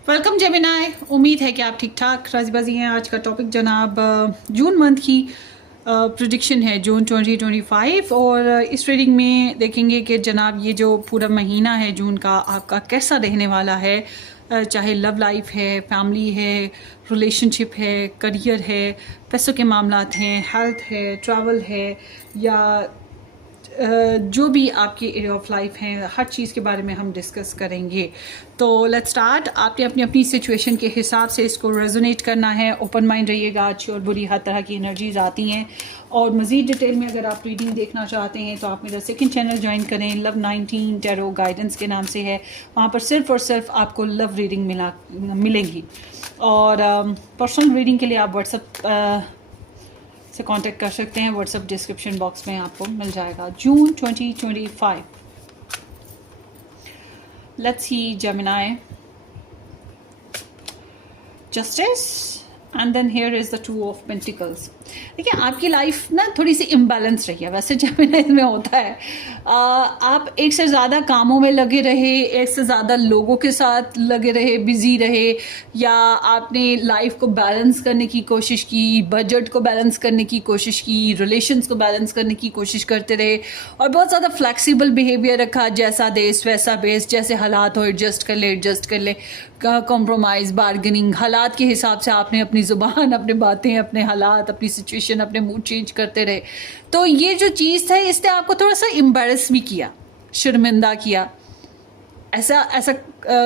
Welcome Gemini. उम्मीद है कि आप ठीक ठाक राजी बाजी हैं। आज का टॉपिक जनाब जून मंथ की प्रिडिक्शन है, जून 2025। और इस रीडिंग में देखेंगे कि जनाब ये जो पूरा महीना है जून का आपका कैसा रहने वाला है। चाहे लव लाइफ है, फैमिली है, रिलेशनशिप है, करियर है, पैसों के मामलात हैं, हेल्थ है, ट्रैवल है, या जो भी आपकी एरिया ऑफ लाइफ हैं, हर चीज़ के बारे में हम डिस्कस करेंगे। तो लेट्स स्टार्ट। आपने अपनी अपनी सिचुएशन के हिसाब से इसको रेजोनेट करना है। ओपन माइंड रहिएगा। अच्छी और बुरी हर तरह की एनर्जीज आती हैं। और मज़ीद डिटेल में अगर आप रीडिंग देखना चाहते हैं तो आप मेरा सेकंड चैनल ज्वाइन करें। लव 19 टैरो गाइडेंस के नाम से है। वहाँ पर सिर्फ और सिर्फ आपको लव रीडिंग मिलेंगी। और पर्सनल रीडिंग के लिए आप व्हाट्सएप से कांटेक्ट कर सकते हैं। व्हाट्सएप डिस्क्रिप्शन बॉक्स में आपको मिल जाएगा। June 2025। Let's see Gemini. Justice and then here is the 2 of pentacles. देखिए आपकी लाइफ ना थोड़ी सी इम्बैलेंस रही है, वैसे जेमिनाई में होता है। आप एक से ज़्यादा कामों में लगे रहे, एक से ज़्यादा लोगों के साथ लगे रहे, बिजी रहे, या आपने लाइफ को बैलेंस करने की कोशिश की, बजट को बैलेंस करने की कोशिश की, रिलेशंस को बैलेंस करने की कोशिश करते रहे और बहुत ज़्यादा फ्लेक्सिबल बिहेवियर रखा। जैसा देश वैसा बेस, जैसे हालात हो एडजस्ट कर ले, कॉम्प्रोमाइज़, बार्गेनिंग, हालात के हिसाब से आपने अपनी ज़ुबान, अपने बातें, अपने हालात, अपनी सिचुएशन, अपने मूड चेंज करते रहे। तो ये जो चीज़ है इसने आपको थोड़ा सा एम्बैरस भी किया, शर्मिंदा किया। ऐसा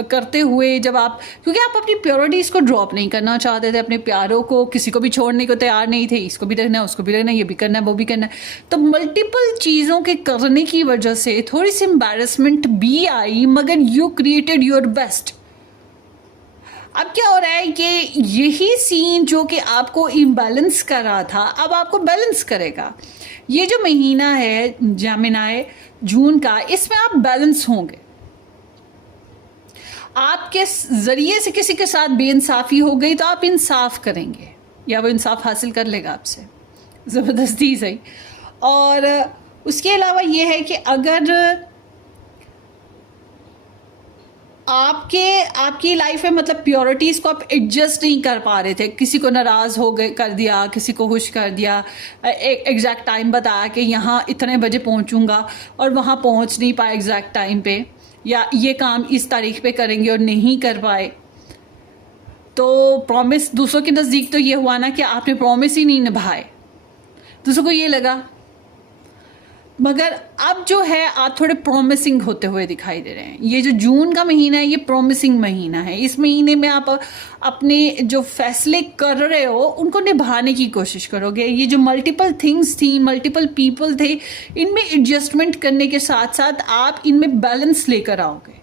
करते हुए जब आप, क्योंकि आप अपनी प्योरिटीज़ को ड्रॉप नहीं करना चाहते थे, अपने प्यारों को किसी को भी छोड़ने को तैयार नहीं थे। इसको भी रखना है, उसको भी रखना है, ये भी करना है, वो भी करना है। तो मल्टीपल चीज़ों के करने की वजह से थोड़ी सी एम्बैरसमेंट भी आई, मगर यू क्रिएटेड योर बेस्ट। अब क्या हो रहा है कि यही सीन जो कि आपको इम्बैलेंस कर रहा था अब आपको बैलेंस करेगा। ये जो महीना है जेमिनाई जून का, इसमें आप बैलेंस होंगे। आपके ज़रिए से किसी के साथ बेइंसाफ़ी हो गई तो आप इंसाफ करेंगे, या वो इंसाफ हासिल कर लेगा आपसे ज़बरदस्ती सही। और उसके अलावा ये है कि अगर आपकी लाइफ में मतलब प्योरिटीज़ को आप एडजस्ट नहीं कर पा रहे थे, किसी को नाराज़ हो गए कर दिया, किसी को खुश कर दिया, एक एग्जैक्ट टाइम बताया कि यहाँ इतने बजे पहुँचूँगा और वहाँ पहुँच नहीं पाए एग्जैक्ट टाइम पे, या ये काम इस तारीख पे करेंगे और नहीं कर पाए। तो प्रॉमिस दूसरों के नज़दीक तो ये हुआ ना कि आपने प्रॉमिस ही नहीं निभाए, दूसरों को ये लगा। मगर अब जो है आप थोड़े प्रॉमिसिंग होते हुए दिखाई दे रहे हैं। ये जो जून का महीना है ये प्रॉमिसिंग महीना है। इस महीने में आप अपने जो फैसले कर रहे हो उनको निभाने की कोशिश करोगे। ये जो मल्टीपल थिंग्स थी, मल्टीपल पीपल थे, इनमें एडजस्टमेंट करने के साथ साथ आप इनमें बैलेंस लेकर आओगे।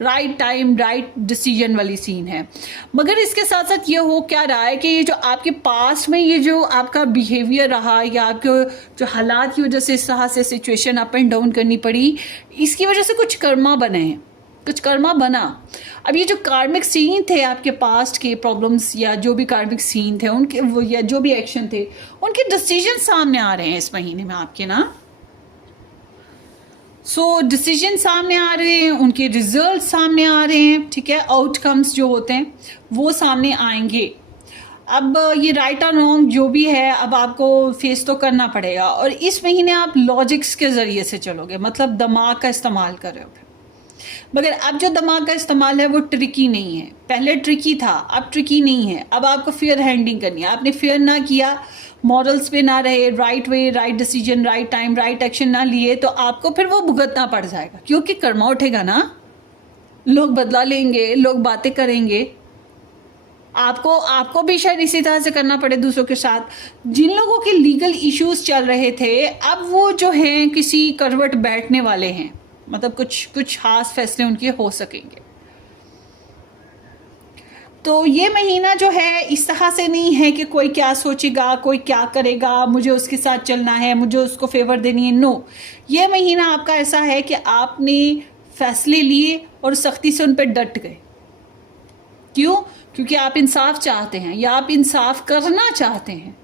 राइट टाइम राइट डिसीजन वाली सीन है। मगर इसके साथ साथ ये हो क्या रहा है कि ये जो आपके पास में ये जो आपका बिहेवियर रहा, या आपके जो हालात की वजह से इस तरह से सिचुएशन अप एंड डाउन करनी पड़ी, इसकी वजह से कुछ कर्मा बने हैं, कुछ कर्मा बना। अब ये जो कार्मिक सीन थे आपके पास्ट के प्रॉब्लम्स, या जो भी कार्मिक सीन थे उनके, वो या जो भी एक्शन थे, उनके डिसीजन सामने आ रहे हैं इस महीने में आपके ना। डिसीजन सामने आ रहे हैं, उनके रिजल्ट सामने आ रहे हैं, ठीक है। आउटकम्स जो होते हैं वो सामने आएंगे। अब ये राइट और रॉन्ग जो भी है अब आपको फेस तो करना पड़ेगा। और इस महीने आप लॉजिक्स के ज़रिए से चलोगे, मतलब दिमाग का इस्तेमाल कर रहे हो। मगर अब जो दिमाग का इस्तेमाल है वो ट्रिकी नहीं है। पहले ट्रिकी था, अब ट्रिकी नहीं है। अब आपको फेयर हैंडलिंग करनी है। आपने फेयर ना किया, मॉरल्स पे ना रहे, right way, right decision, right time, right action ना लिए, तो आपको फिर वो भुगतना पड़ जाएगा। क्योंकि कर्मा उठेगा ना, लोग बदला लेंगे, लोग बातें करेंगे। आपको भी शायद इसी तरह से करना पड़े दूसरों के साथ। जिन लोगों के लीगल इश्यूज चल रहे थे अब वो जो हैं किसी करवट बैठने वाले हैं, मतलब कुछ खास फैसले उनके हो सकेंगे। तो ये महीना जो है इस तरह से नहीं है कि कोई क्या सोचेगा, कोई क्या करेगा, मुझे उसके साथ चलना है, मुझे उसको फेवर देनी है। नो, ये महीना आपका ऐसा है कि आपने फैसले लिए और सख्ती से उन पर डट गए। क्यों? क्योंकि आप इंसाफ चाहते हैं, या आप इंसाफ करना चाहते हैं।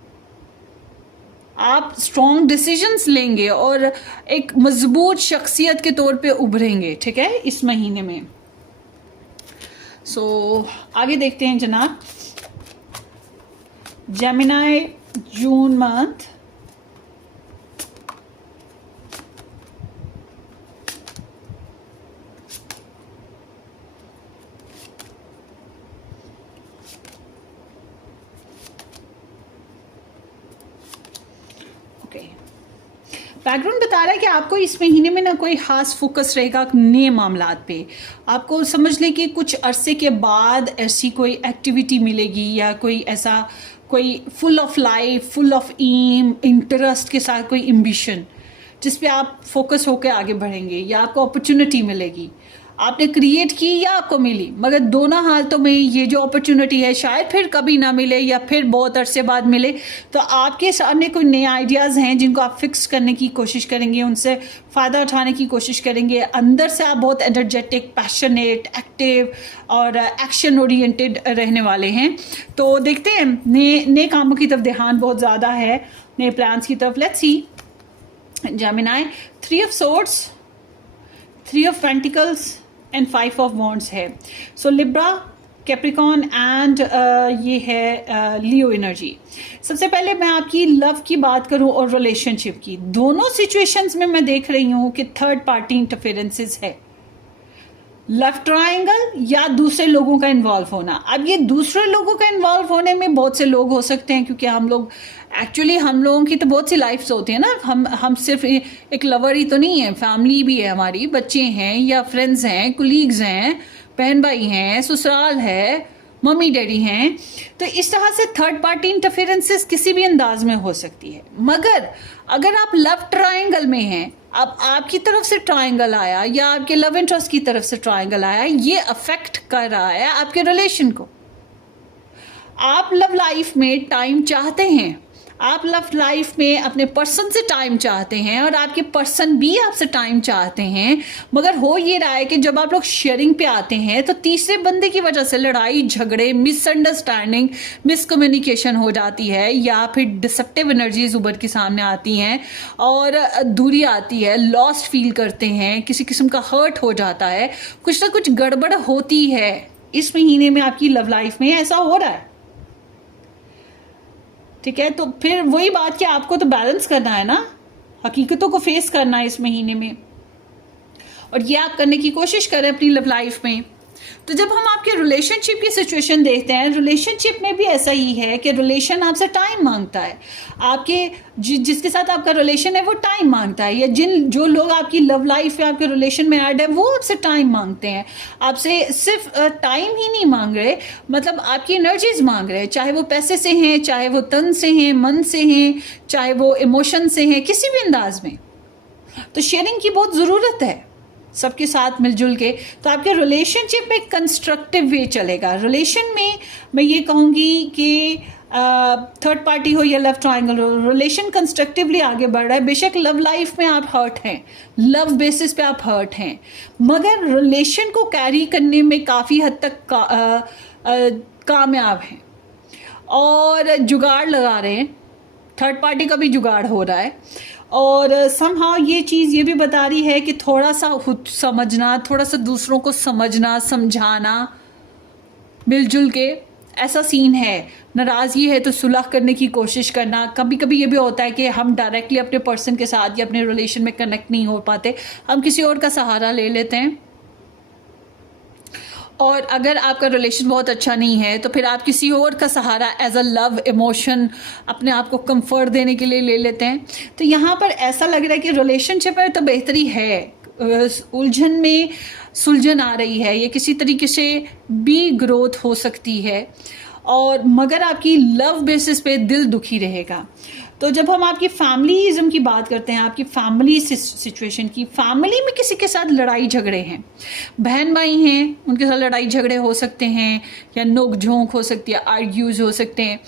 आप स्ट्रॉन्ग डिसीजंस लेंगे और एक मजबूत शख्सियत के तौर पे उभरेंगे, ठीक है, इस महीने में। सो आगे देखते हैं जनाब, जेमिनाई जून मंथ, बैकग्राउंड बता रहा है कि आपको इस महीने में ना कोई खास फोकस रहेगा नए मामलात पे। आपको समझ लें कि कुछ अरसे के बाद ऐसी कोई एक्टिविटी मिलेगी या कोई ऐसा कोई full of life, full of um, interest के साथ कोई एम्बिशन जिस पे आप फोकस होकर आगे बढ़ेंगे, या आपको अपॉर्चुनिटी मिलेगी। आपने क्रिएट की या आपको मिली, मगर दोनों हालतों में ये जो अपॉर्चुनिटी है शायद फिर कभी ना मिले या फिर बहुत अरसे बाद मिले। तो आपके सामने कोई नए आइडियाज़ हैं जिनको आप फिक्स करने की कोशिश करेंगे, उनसे फ़ायदा उठाने की कोशिश करेंगे। अंदर से आप बहुत एनर्जेटिक, पैशनेट, एक्टिव और एक्शन ओरिएंटेड रहने वाले हैं। तो देखते हैं, नए कामों की तरफ ध्यान बहुत ज़्यादा है, नए प्लान्स की तरफ। Let's see Gemini, 3 of swords, 3 of pentacles and 5 of wands है। सो लिब्रा, कैप्रिकॉन एंड ये है लियो एनर्जी। सबसे पहले मैं आपकी लव की बात करूं और रिलेशनशिप की, दोनों सिचुएशंस में मैं देख रही हूं कि थर्ड पार्टी इंटरफेरेंसेस है। लव ट्रायंगल या दूसरे लोगों का इन्वॉल्व होना। अब ये दूसरे लोगों का इन्वॉल्व होने में बहुत से लोग हो सकते हैं, क्योंकि हम लोगों की तो बहुत सी लाइफ्स होती है ना। हम सिर्फ एक लवर ही तो नहीं है, फैमिली भी है हमारी, बच्चे हैं या फ्रेंड्स हैं, कुलीग्स हैं, बहन भाई हैं, ससुराल है, मम्मी डैडी हैं। तो इस तरह से थर्ड पार्टी इंटरफेरेंसेस किसी भी अंदाज में हो सकती है। मगर अगर आप लव ट्रायंगल में हैं, अब आपकी तरफ से ट्रायंगल आया या आपके लव इंटरेस्ट की तरफ से ट्रायंगल आया, ये अफेक्ट कर रहा है आपके रिलेशन को। आप लव लाइफ में टाइम चाहते हैं, आप लव लाइफ में अपने पर्सन से टाइम चाहते हैं और आपके पर्सन भी आपसे टाइम चाहते हैं। मगर हो ये रहा है कि जब आप लोग शेयरिंग पे आते हैं तो तीसरे बंदे की वजह से लड़ाई झगड़े, मिसअंडरस्टैंडिंग, मिसकम्युनिकेशन हो जाती है, या फिर डिसेप्टिव एनर्जीज उभर के सामने आती हैं और दूरी आती है, लॉस्ट फील करते हैं, किसी किस्म का हर्ट हो जाता है, कुछ ना कुछ गड़बड़ होती है। इस महीने में आपकी लव लाइफ में ऐसा हो रहा है, ठीक है। तो फिर वही बात कि आपको तो बैलेंस करना है ना, हकीकतों को फेस करना है इस महीने में, और ये आप करने की कोशिश करें अपनी लव लाइफ में। तो जब हम आपके रिलेशनशिप की सिचुएशन देखते हैं, रिलेशनशिप में भी ऐसा ही है कि रिलेशन आपसे टाइम मांगता है। आपके जिसके साथ आपका रिलेशन है वो टाइम मांगता है, या जो लोग आपकी लव लाइफ या आपके रिलेशन में ऐड है वो आपसे टाइम मांगते हैं। आपसे सिर्फ टाइम ही नहीं मांग रहे, मतलब आपकी एनर्जीज मांग रहे हैं, चाहे वो पैसे से हैं, चाहे वो तन से हैं, मन से हैं, चाहे वो इमोशन से हैं, किसी भी अंदाज में। तो शेयरिंग की बहुत ज़रूरत है सबके साथ मिलजुल के। तो आपके रिलेशनशिप में कंस्ट्रक्टिव वे चलेगा। रिलेशन में मैं ये कहूँगी कि थर्ड पार्टी हो या लव ट्रायंगल हो, रिलेशन कंस्ट्रक्टिवली आगे बढ़ रहा है। बेशक लव लाइफ में आप हर्ट हैं, लव बेसिस पे आप हर्ट हैं, मगर रिलेशन को कैरी करने में काफ़ी हद तक कामयाब हैं और जुगाड़ लगा रहे हैं। थर्ड पार्टी का भी जुगाड़ हो रहा है, और समहाउ ये चीज़ ये भी बता रही है कि थोड़ा सा खुद समझना, थोड़ा सा दूसरों को समझना, समझाना, मिलजुल के ऐसा सीन है। नाराज़गी है तो सुलह करने की कोशिश करना। कभी कभी ये भी होता है कि हम डायरेक्टली अपने पर्सन के साथ या अपने रिलेशन में कनेक्ट नहीं हो पाते, हम किसी और का सहारा ले लेते हैं। और अगर आपका रिलेशन बहुत अच्छा नहीं है तो फिर आप किसी और का सहारा एज अ लव इमोशन अपने आप को कंफर्ट देने के लिए ले लेते हैं। तो यहाँ पर ऐसा लग रहा है कि रिलेशनशिप में तो बेहतरी है, उलझन में सुलझन आ रही है, ये किसी तरीके से भी ग्रोथ हो सकती है, और मगर आपकी लव बेसिस पे दिल दुखी रहेगा। तो जब हम आपकी फैमिलीज़म की बात करते हैं, आपकी फैमिली सिचुएशन की, फैमिली में किसी के साथ लड़ाई झगड़े हैं, बहन भाई हैं, उनके साथ लड़ाई झगड़े हो सकते हैं, या नोक झोंक हो सकती है, आर्ग्यूज़ हो सकते हैं,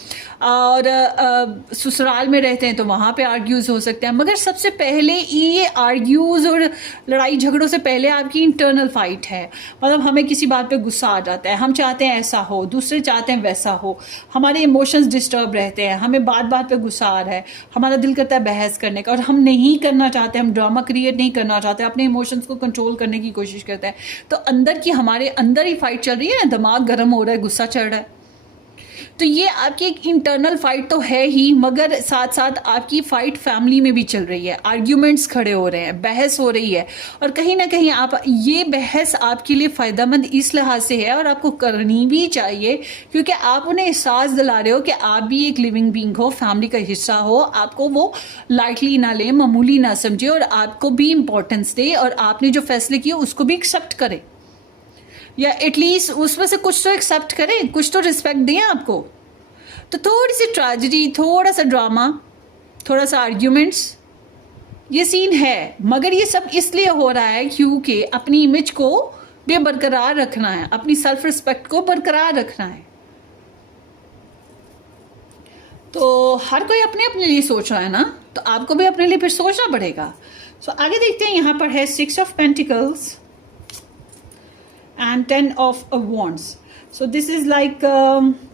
और ससुराल में रहते हैं तो वहाँ पे आर्ग्यूज़ हो सकते हैं। मगर सबसे पहले ये आर्ग्यूज़ और लड़ाई झगड़ों से पहले आपकी इंटरनल फाइट है। मतलब हमें किसी बात पे गुस्सा आ जाता है, हम चाहते हैं ऐसा हो, दूसरे चाहते हैं वैसा हो, हमारे इमोशंस डिस्टर्ब रहते हैं, हमें बात बात पे गुस्सा आ रहा है, है, हमारा दिल करता है बहस करने का और हम नहीं करना चाहते, हम ड्रामा क्रिएट नहीं करना चाहते, अपने इमोशंस को कंट्रोल करने की कोशिश करते हैं, तो अंदर की हमारे अंदर ही फाइट चल रही है ना, दिमाग गर्म हो रहा है, गुस्सा चढ़ रहा है। तो ये आपकी एक इंटरनल फाइट तो है ही, मगर साथ साथ आपकी फाइट फैमिली में भी चल रही है, आर्ग्यूमेंट्स खड़े हो रहे हैं, बहस हो रही है, और कहीं ना कहीं आप ये बहस आपके लिए फ़ायदेमंद इस लिहाज से है और आपको करनी भी चाहिए क्योंकि आप उन्हें एहसास दिला रहे हो कि आप भी एक लिविंग बीइंग हो, फैमिली का हिस्सा हो, आपको वो लाइटली ना ले, मामूली ना समझे और आपको भी इम्पोर्टेंस दे और आपने जो फैसले किए उसको भी एक्सेप्ट करे, या एटलीस्ट उसमें से कुछ तो एक्सेप्ट करें, कुछ तो रिस्पेक्ट दें आपको। तो थोड़ी सी ट्रेजेडी, थोड़ा सा ड्रामा, थोड़ा सा आर्ग्यूमेंट्स, ये सीन है, मगर ये सब इसलिए हो रहा है क्योंकि अपनी इमेज को भी बरकरार रखना है, अपनी सेल्फ रिस्पेक्ट को बरकरार रखना है। तो हर कोई अपने अपने लिए सोच रहा है ना, तो आपको भी अपने लिए फिर सोचना पड़ेगा। सो आगे देखते हैं, यहाँ पर है 6 of pentacles and 10 of wands. So this is like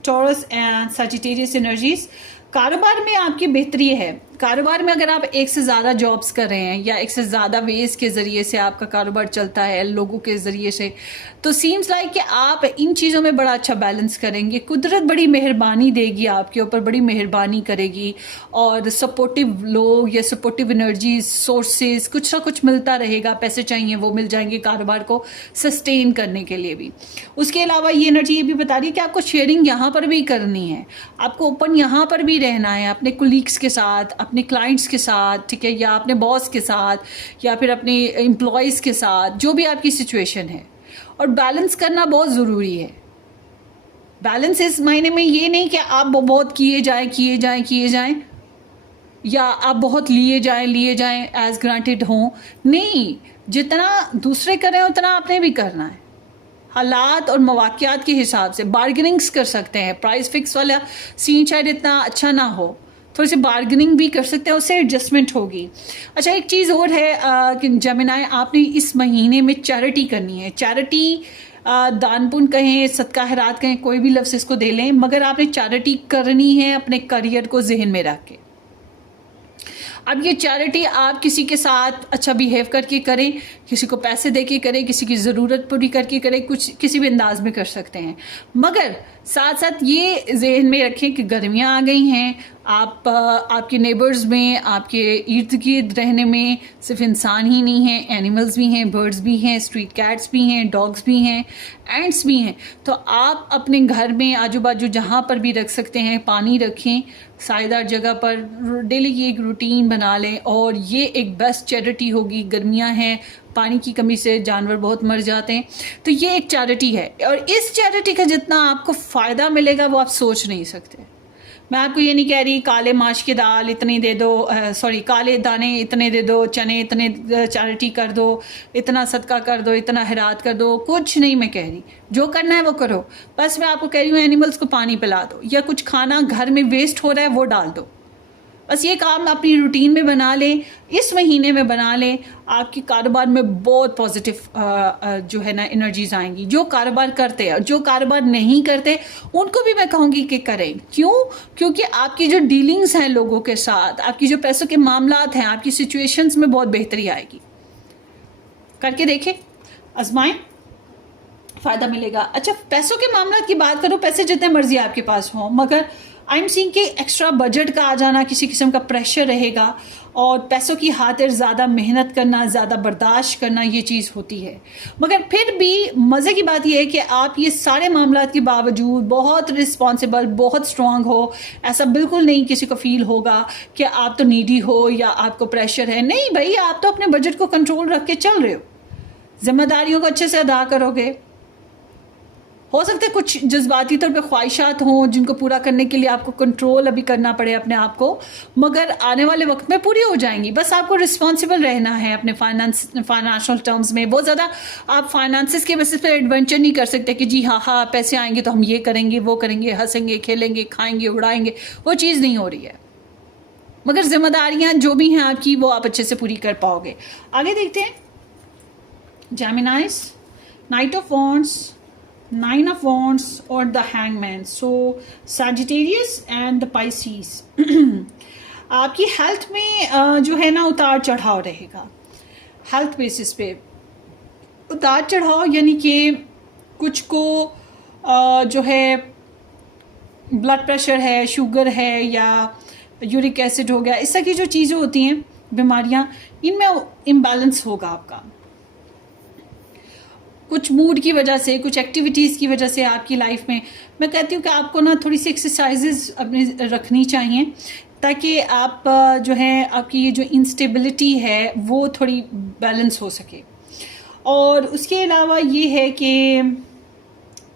Taurus and Sagittarius energies. कारोबार में आपकी बेहतरी है, कारोबार में अगर आप एक से ज़्यादा जॉब्स कर रहे हैं या एक से ज़्यादा वेज के ज़रिए से आपका कारोबार चलता है, लोगों के ज़रिए से, तो सीम्स लाइक कि आप इन चीज़ों में बड़ा अच्छा बैलेंस करेंगे, कुदरत बड़ी मेहरबानी देगी आपके ऊपर, बड़ी मेहरबानी करेगी और सपोर्टिव लोग या सपोर्टिव एनर्जी सोर्सेज कुछ ना कुछ मिलता रहेगा, पैसे चाहिए वो मिल जाएंगे कारोबार को सस्टेन करने के लिए भी। उसके अलावा ये एनर्जी ये भी बता रही है कि आपको शेयरिंग यहाँ पर भी करनी है, आपको ओपन यहाँ पर भी रहना है अपने कोलीग्स के साथ, अपने क्लाइंट्स के साथ, ठीक है, या अपने बॉस के साथ या फिर अपने एम्प्लॉयज़ के साथ, जो भी आपकी सिचुएशन है। और बैलेंस करना बहुत ज़रूरी है। बैलेंस इस मायने में ये नहीं कि आप बहुत किए जाएं या आप बहुत लिए जाएं एज ग्रांटेड हों, नहीं, जितना दूसरे करें उतना आपने भी करना है। हालात और मवाक़ियात के हिसाब से बार्गेनिंग्स कर सकते हैं, प्राइस फिक्स वाला सीन शायद इतना अच्छा ना हो, थोड़ी सी बार्गेनिंग भी कर सकते हैं, उससे एडजस्टमेंट होगी। अच्छा, एक चीज़ और है कि जमिनाई, आपने इस महीने में चैरिटी करनी है। चैरिटी दान पुण्य कहें, सदका खैरात कहें, कोई भी लफ्ज़ इसको दे लें, मगर आपने चैरिटी करनी है अपने करियर को जहन में रख के। अब ये चैरिटी आप किसी के साथ अच्छा बिहेव करके करें, किसी को पैसे दे के करें, किसी की ज़रूरत पूरी करके करें, कुछ किसी भी अंदाज में कर सकते हैं, मगर साथ साथ ये जहन में रखें कि गर्मियाँ आ गई हैं, आप आपके नेबर्स में, आपके इर्द गिर्द रहने में सिर्फ इंसान ही नहीं हैं, एनिमल्स भी हैं, बर्ड्स भी हैं, स्ट्रीट कैट्स भी हैं, डॉग्स भी हैं, एंड्स भी हैं। तो आप अपने घर में आजू बाजू जहाँ पर भी रख सकते हैं पानी रखें, सायेदार जगह पर डेली की एक रूटीन बना लें, और ये एक बेस्ट चैरिटी होगी। गर्मियाँ हैं, पानी की कमी से जानवर बहुत मर जाते हैं, तो ये एक चैरिटी है, और इस चैरिटी का जितना आपको फ़ायदा मिलेगा वो आप सोच नहीं सकते। मैं आपको ये नहीं कह रही काले माश की दाल इतनी दे दो, काले दाने इतने दे दो, चने इतने चैरिटी कर दो, इतना सदका कर दो, इतना खैरात कर दो, कुछ नहीं मैं कह रही, जो करना है वो करो। बस मैं आपको कह रही हूँ एनिमल्स को पानी पिला दो, या कुछ खाना घर में वेस्ट हो रहा है वो डाल दो। बस ये काम अपनी रूटीन में बना लें, इस महीने में बना लें, आपकी कारोबार में बहुत पॉजिटिव जो है ना एनर्जीज आएंगी। जो कारोबार करते हैं, जो कारोबार नहीं करते, उनको भी मैं कहूँगी कि करें। क्यों? क्योंकि आपकी जो डीलिंग्स हैं लोगों के साथ, आपकी जो पैसों के मामलात हैं, आपकी सिचुएशंस में बहुत बेहतरी आएगी। करके देखें, आजमाएं, फ़ायदा मिलेगा। अच्छा, पैसों के मामला की बात करो, पैसे जितने मर्जी आपके पास हों, मगर आई एम सीइंग कि एक्स्ट्रा बजट का आ जाना, किसी किस्म का प्रेशर रहेगा, और पैसों की खातिर ज़्यादा मेहनत करना, ज़्यादा बर्दाश्त करना, ये चीज़ होती है। मगर फिर भी मज़े की बात यह है कि आप ये सारे मामलात के बावजूद बहुत रिस्पॉन्सिबल, बहुत स्ट्रॉन्ग हो। ऐसा बिल्कुल नहीं किसी को फील होगा कि आप तो नीडी हो या आपको प्रेशर है। नहीं भाई, आप तो अपने बजट को कंट्रोल रख के चल रहे हो, जिम्मेदारियों को अच्छे से अदा करोगे। हो सकता है कुछ जज्बाती तौर पे ख्वाहिशात हों जिनको पूरा करने के लिए आपको कंट्रोल अभी करना पड़े अपने आप को, मगर आने वाले वक्त में पूरी हो जाएंगी। बस आपको रिस्पॉन्सिबल रहना है अपने फाइनेंशियल टर्म्स में। बहुत ज़्यादा आप फाइनेंसिस के बेसिस पे एडवेंचर नहीं कर सकते कि जी हाँ पैसे आएंगे तो हम ये करेंगे, वो करेंगे, हंसेंगे, खेलेंगे, खाएंगे, उड़ाएंगे। वो चीज़ नहीं हो रही है, मगर जिम्मेदारियाँ जो भी हैं आपकी, वो आप अच्छे से पूरी कर पाओगे। आगे देखते हैं, जेमिनाइज, night of wands, 9 of Wands or the Hangman. So Sagittarius and the Pisces. आपकी हेल्थ में जो है ना उतार चढ़ाव रहेगा। हेल्थ बेसिस पे उतार चढ़ाव यानी कि कुछ को जो है ब्लड प्रेशर है, शुगर है या यूरिक एसिड हो गया, इस तरह की जो चीज़ें होती हैं बीमारियां, इनमें इम्बैलेंस होगा आपका। कुछ मूड की वजह से, कुछ एक्टिविटीज़ की वजह से आपकी लाइफ में, मैं कहती हूँ कि आपको ना थोड़ी सी एक्सरसाइजेज अपनी रखनी चाहिए ताकि आप जो है आपकी ये जो इंस्टेबिलिटी है वो थोड़ी बैलेंस हो सके। और उसके अलावा ये है कि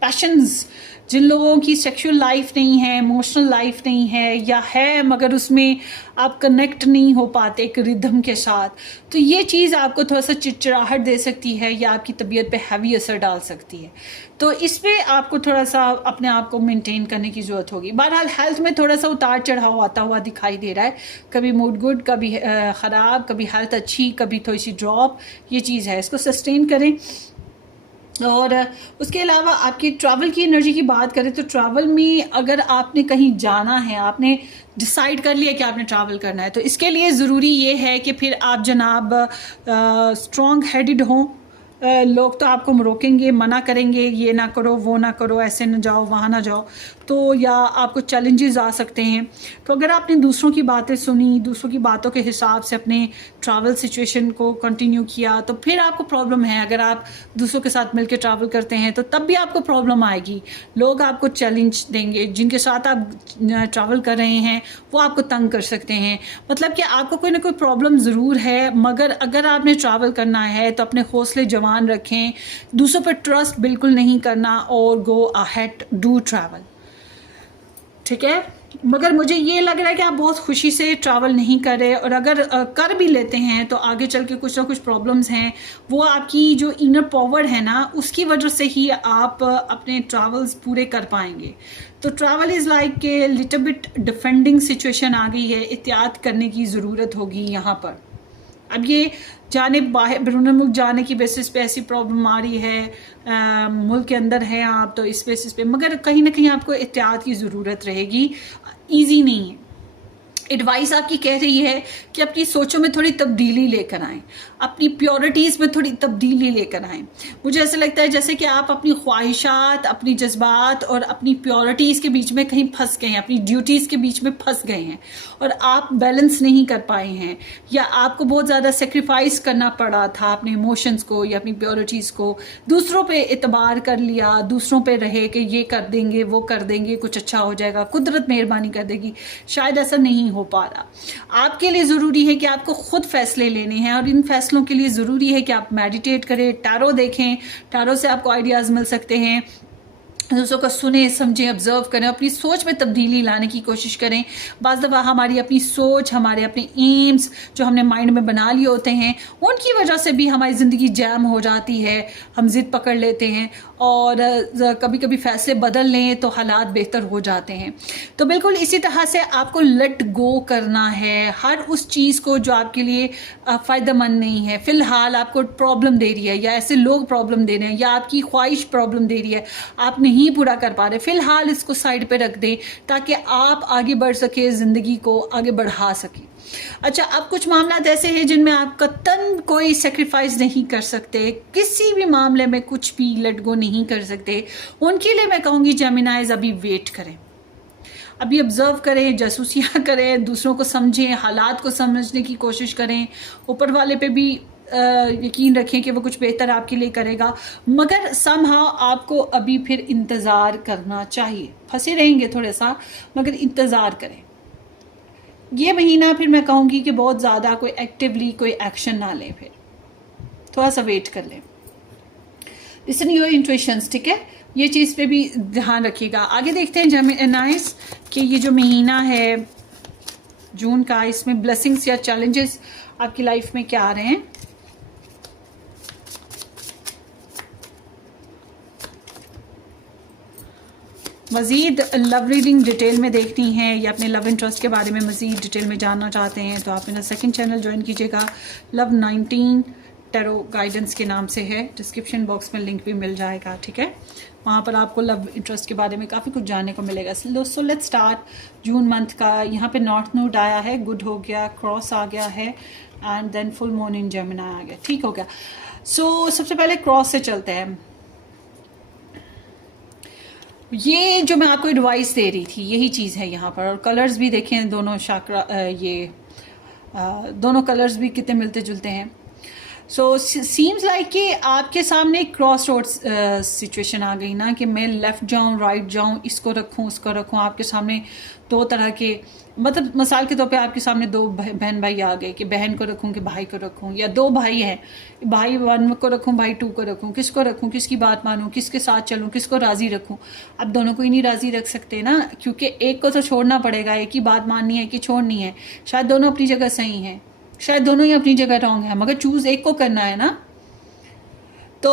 पैशंस, जिन लोगों की सेक्सुअल लाइफ नहीं है, इमोशनल लाइफ नहीं है, या है मगर उसमें आप कनेक्ट नहीं हो पाते एक रिदम के साथ, तो ये चीज़ आपको थोड़ा सा चिड़चिड़ाहट दे सकती है या आपकी तबीयत पे हैवी असर डाल सकती है। तो इस पर आपको थोड़ा सा अपने आप को मेंटेन करने की ज़रूरत होगी। बहरहाल हेल्थ में थोड़ा सा उतार चढ़ाव आता हुआ दिखाई दे रहा है, कभी मूड गुड, कभी ख़राब, कभी हेल्थ अच्छी, कभी थोड़ी सी ड्रॉप, ये चीज़ है, इसको सस्टेन करें। और उसके अलावा आपकी ट्रैवल की एनर्जी की बात करें तो ट्रैवल में अगर आपने कहीं जाना है, आपने डिसाइड कर लिया कि आपने ट्रैवल करना है, तो इसके लिए ज़रूरी ये है कि फिर आप जनाब स्ट्रॉन्ग हेडेड हों। लोग तो आपको रोकेंगे, मना करेंगे, ये ना करो, वो ना करो, ऐसे ना जाओ, वहाँ ना जाओ, तो या आपको चैलेंजेस आ सकते हैं। तो अगर आपने दूसरों की बातें सुनी, दूसरों की बातों के हिसाब से अपने ट्रैवल सिचुएशन को कंटिन्यू किया, तो फिर आपको प्रॉब्लम है। अगर आप दूसरों के साथ मिलकर ट्रैवल करते हैं तो तब भी आपको प्रॉब्लम आएगी। लोग आपको चैलेंज देंगे, जिनके साथ आप ट्रैवल कर रहे हैं वो आपको तंग कर सकते हैं। मतलब कि आपको कोई ना कोई प्रॉब्लम ज़रूर है, मगर अगर आपने ट्रैवल करना है तो अपने हौसले जवान रखें, दूसरों पर ट्रस्ट बिल्कुल नहीं करना और गो अहेड, डू ट्रैवल, ठीक है। मगर मुझे ये लग रहा है कि आप बहुत खुशी से ट्रैवल नहीं कर रहे, और अगर कर भी लेते हैं तो आगे चल के कुछ ना कुछ प्रॉब्लम्स हैं। वो आपकी जो इनर पावर है ना, उसकी वजह से ही आप अपने ट्रैवल्स पूरे कर पाएंगे। तो travel is like a little bit defending situation आ गई है, एहतियात करने की ज़रूरत होगी यहाँ पर। अब ये जाने बाहर बैरून मुल्क जाने की बेसिस पे ऐसी प्रॉब्लम आ रही है, मुल्क के अंदर हैं आप तो इस बेसिस पे, मगर कहीं ना कहीं आपको एहतियात की ज़रूरत रहेगी। ईजी नहीं है। एडवाइस आपकी कह रही है कि अपनी सोचों में थोड़ी तब्दीली लेकर आएं, अपनी प्योरिटीज़ में थोड़ी तब्दीली लेकर आएं। मुझे ऐसा लगता है जैसे कि आप अपनी ख्वाहिशात, अपनी जज्बात और अपनी प्योरिटीज़ के बीच में कहीं फंस गए हैं, अपनी ड्यूटीज़ के बीच में फंस गए हैं और आप बैलेंस नहीं कर पाए हैं, या आपको बहुत ज़्यादा सेक्रीफाइस करना पड़ा था अपने इमोशंस को या अपनी प्योरिटीज़ को। दूसरों पे एतबार कर लिया, दूसरों पे रहे कि ये कर देंगे, वो कर देंगे, कुछ अच्छा हो जाएगा, कुदरत मेहरबानी कर देगी। शायद ऐसा नहीं हो पा रहा। आपके लिए ज़रूरी है कि आपको खुद फैसले लेने हैं, और इन फैसलों के लिए ज़रूरी है कि आप मेडिटेट करें, टैरो देखें। टैरो से आपको आइडियाज़ मिल सकते हैं। दूसरों को सुने, समझें, ऑब्जर्व करें, अपनी सोच में तब्दीली लाने की कोशिश करें। बाज़ दफ़ा हमारी अपनी सोच, हमारे अपने एम्स जो हमने माइंड में बना लिए होते हैं, उनकी वजह से भी हमारी ज़िंदगी जैम हो जाती है। हम ज़िद पकड़ लेते हैं और कभी कभी फ़ैसले बदल लें तो हालात बेहतर हो जाते हैं। तो बिल्कुल इसी तरह से आपको लेट गो करना है हर उस चीज़ को जो आपके लिए फ़ायदेमंद नहीं है, फ़िलहाल आपको प्रॉब्लम दे रही है, या ऐसे लोग प्रॉब्लम दे रहे हैं, या आपकी ख्वाहिश प्रॉब्लम दे रही है, आप नहीं पूरा कर पा रहे। फ़िलहाल इसको साइड पे रख दें ताकि आप आगे बढ़ सके, ज़िंदगी को आगे बढ़ा सकें। अच्छा, अब कुछ मामला ऐसे हैं जिनमें आप कतन कोई सेक्रीफाइस नहीं कर सकते, किसी भी मामले में कुछ भी लेट गो नहीं कर सकते। उनके लिए मैं कहूँगी जेमिनाइज अभी वेट करें, अभी ऑब्जर्व करें, जासूसियाँ करें, दूसरों को समझें, हालात को समझने की कोशिश करें, ऊपर वाले पे भी यकीन रखें कि वो कुछ बेहतर आपके लिए करेगा। मगर समहाउ आपको अभी फिर इंतज़ार करना चाहिए। फंसे रहेंगे थोड़ा सा, मगर इंतज़ार करें। ये महीना फिर मैं कहूँगी कि बहुत ज़्यादा कोई एक्टिवली कोई एक्शन ना लें, फिर थोड़ा सा वेट कर लें। लिसन योर इंट्यूशंस, ठीक है, ये चीज़ पे भी ध्यान रखिएगा। आगे देखते हैं जेमिनाइज कि ये जो महीना है जून का, इसमें ब्लेसिंग्स या चैलेंजेस आपकी लाइफ में क्या आ रहे हैं। मज़ीद लव रीडिंग डिटेल में देखनी है या अपने लव इंटरेस्ट के बारे में मज़ीद डिटेल में जानना चाहते हैं तो आप मेरा सेकंड चैनल ज्वाइन कीजिएगा, लव 19 टैरो गाइडेंस के नाम से है, डिस्क्रिप्शन बॉक्स में लिंक भी मिल जाएगा, ठीक है। वहाँ पर आपको लव इंटरेस्ट के बारे में काफ़ी कुछ जानने को मिलेगा। So let's start June month का। यहाँ पे नॉर्थ नोड आया है, गुड हो गया, क्रॉस आ गया है, and then full moon in Gemini आ गया, ठीक हो गया। सो सबसे पहले क्रॉस से चलते हैं। ये जो मैं आपको एडवाइस दे रही थी यही चीज़ है यहाँ पर, और कलर्स भी देखें दोनों शाकरा, दोनों कलर्स भी कितने मिलते जुलते हैं। सो सीम्स लाइक कि आपके सामने एक क्रॉस रोड सिचुएशन आ गई ना, कि मैं लेफ़्ट जाऊँ राइट जाऊँ, इसको रखूँ उसको रखूँ। आपके सामने दो तरह के, मतलब मिसाल के तौर पे आपके सामने दो बहन भाई आ गए कि बहन को रखूँ कि भाई को रखूँ, या दो भाई हैं, भाई 1 को रखूँ भाई 2 को रखूँ, किसको रखूँ, किसकी बात मानूँ, किसके साथ चलूँ, किसको राज़ी रखूँ। अब दोनों को ही नहीं राज़ी रख सकते ना, क्योंकि एक को तो छोड़ना पड़ेगा, एक ही बात माननी है कि छोड़नी है। शायद दोनों अपनी जगह सही हैं, शायद दोनों ही अपनी जगह रॉन्ग है, मगर चूज़ एक को करना है ना। तो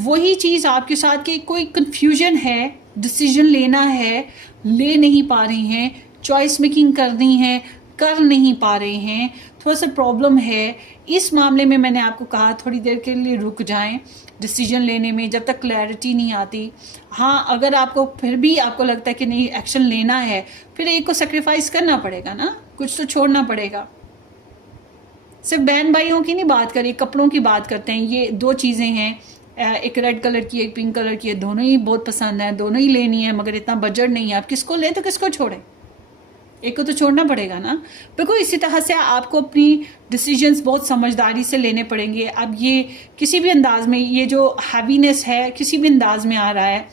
वही चीज़ आपके साथ कि कोई कन्फ्यूजन है, डिसीजन लेना है, ले नहीं पा रहे हैं, चॉइस मेकिंग करनी है, कर नहीं पा रहे हैं, थोड़ा सा प्रॉब्लम है। इस मामले में मैंने आपको कहा थोड़ी देर के लिए रुक जाएं डिसीजन लेने में, जब तक क्लैरिटी नहीं आती। हाँ, अगर आपको फिर भी आपको लगता है कि नहीं एक्शन लेना है, फिर एक को सेक्रीफाइस करना पड़ेगा ना, कुछ तो छोड़ना पड़ेगा। सिर्फ बहन भाइयों की नहीं बात करें, कपड़ों की बात करते हैं। ये दो चीज़ें हैं, एक रेड कलर की एक पिंक कलर की है, दोनों ही बहुत पसंद है, दोनों ही लेनी है, मगर इतना बजट नहीं है। आप किसको लें तो किसको छोड़ें, एक को तो छोड़ना पड़ेगा ना। बिल्कुल इसी तरह से आपको अपनी डिसीजंस बहुत समझदारी से लेने पड़ेंगे। अब ये किसी भी अंदाज में, ये जो हैवीनेस है किसी भी अंदाज में आ रहा है,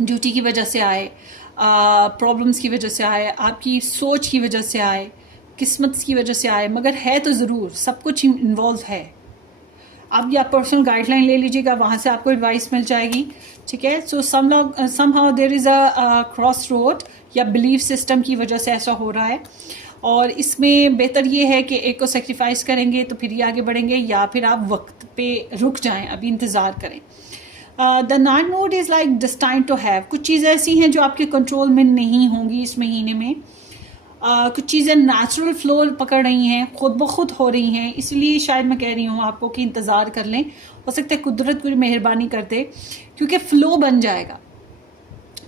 ड्यूटी की वजह से आए, प्रॉब्लम्स की वजह से आए, आपकी सोच की वजह से आए, किस्मत की वजह से आए, मगर है तो ज़रूर, सब कुछ इन्वॉल्व है। आप या पर्सनल गाइडलाइन ले लीजिएगा, वहाँ से आपको एडवाइस मिल जाएगी, ठीक है। So somehow there is a cross road, या बिलीफ सिस्टम की वजह से ऐसा हो रहा है। और इसमें बेहतर ये है कि एक को सेक्रीफाइस करेंगे तो फिर ही आगे बढ़ेंगे, या फिर आप वक्त पे रुक जाएं, अभी इंतज़ार करें। The 9 node is like destined to have. कुछ चीज़ें ऐसी हैं जो आपके कंट्रोल में नहीं होंगी इस महीने में। कुछ चीज़ें नेचुरल फ्लो पकड़ रही हैं, खुद ब खुद हो रही हैं, इसलिए शायद मैं कह रही हूँ आपको कि इंतज़ार कर लें। हो सकता है कुदरत कोई मेहरबानी कर दे, क्योंकि फ़्लो बन जाएगा।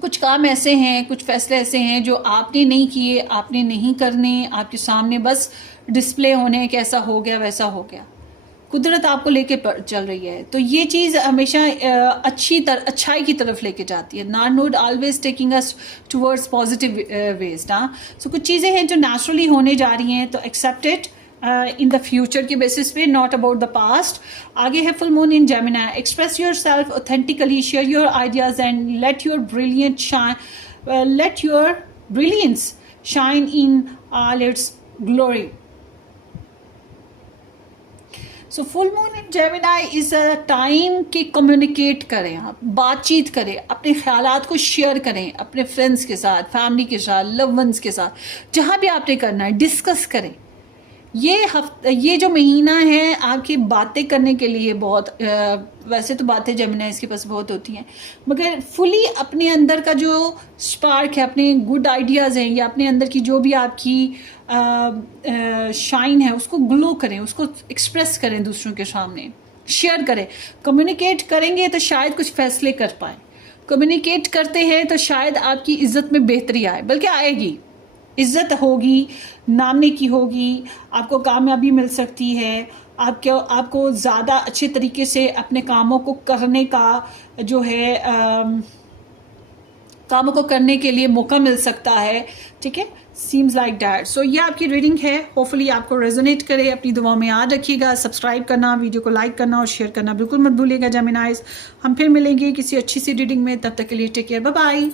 कुछ काम ऐसे हैं, कुछ फैसले ऐसे हैं जो आपने नहीं किए, आपने नहीं करने, आपके सामने बस डिस्प्ले होने, कैसा हो गया वैसा हो गया। कुदरत आपको लेके चल रही है, तो ये चीज़ हमेशा अच्छाई की तरफ लेके जाती है। North node always taking us towards positive ways ना। सो कुछ चीज़ें हैं जो नेचुरली होने जा रही हैं, तो accept it in the future के बेसिस पे, नॉट अबाउट द पास्ट। आगे है full moon in Gemini. Express your self authentically, share your ideas and let your brilliance shine in all its glory. So full moon in Gemini is a time कि communicate करें, आप बातचीत करें, अपने ख्यालात को शेयर करें अपने फ्रेंड्स के साथ, फैमिली के साथ, लव वंस के साथ, जहाँ भी आपने करना है डिस्कस करें। ये जो महीना है आपकी बातें करने के लिए बहुत, वैसे तो बातें जेमिनी इसके पास बहुत होती हैं, मगर फुली अपने अंदर का जो स्पार्क है, अपने गुड आइडियाज़ हैं, या अपने अंदर की जो भी आपकी शाइन है, उसको ग्लो करें, उसको एक्सप्रेस करें, दूसरों के सामने शेयर करें। कम्युनिकेट करेंगे तो शायद कुछ फैसले कर पाएँ। कम्युनिकेट करते हैं तो शायद आपकी इज़्ज़त में बेहतरी आए, बल्कि आएगी, इज़्ज़त होगी, नामने की होगी, आपको कामयाबी मिल सकती है, आपको ज़्यादा अच्छे तरीके से अपने कामों को करने का जो है कामों को करने के लिए मौका मिल सकता है, ठीक है। Seems like that. सो ये आपकी रीडिंग है, होपफुली आपको रेजोनेट करे। अपनी दुआओं में याद रखिएगा, सब्सक्राइब करना, वीडियो को लाइक करना और शेयर करना बिल्कुल मत भूलिएगा जेमिनाइज। हम फिर मिलेंगे किसी अच्छी सी रीडिंग में, तब तक के लिए टेक केयर, बाय बाय।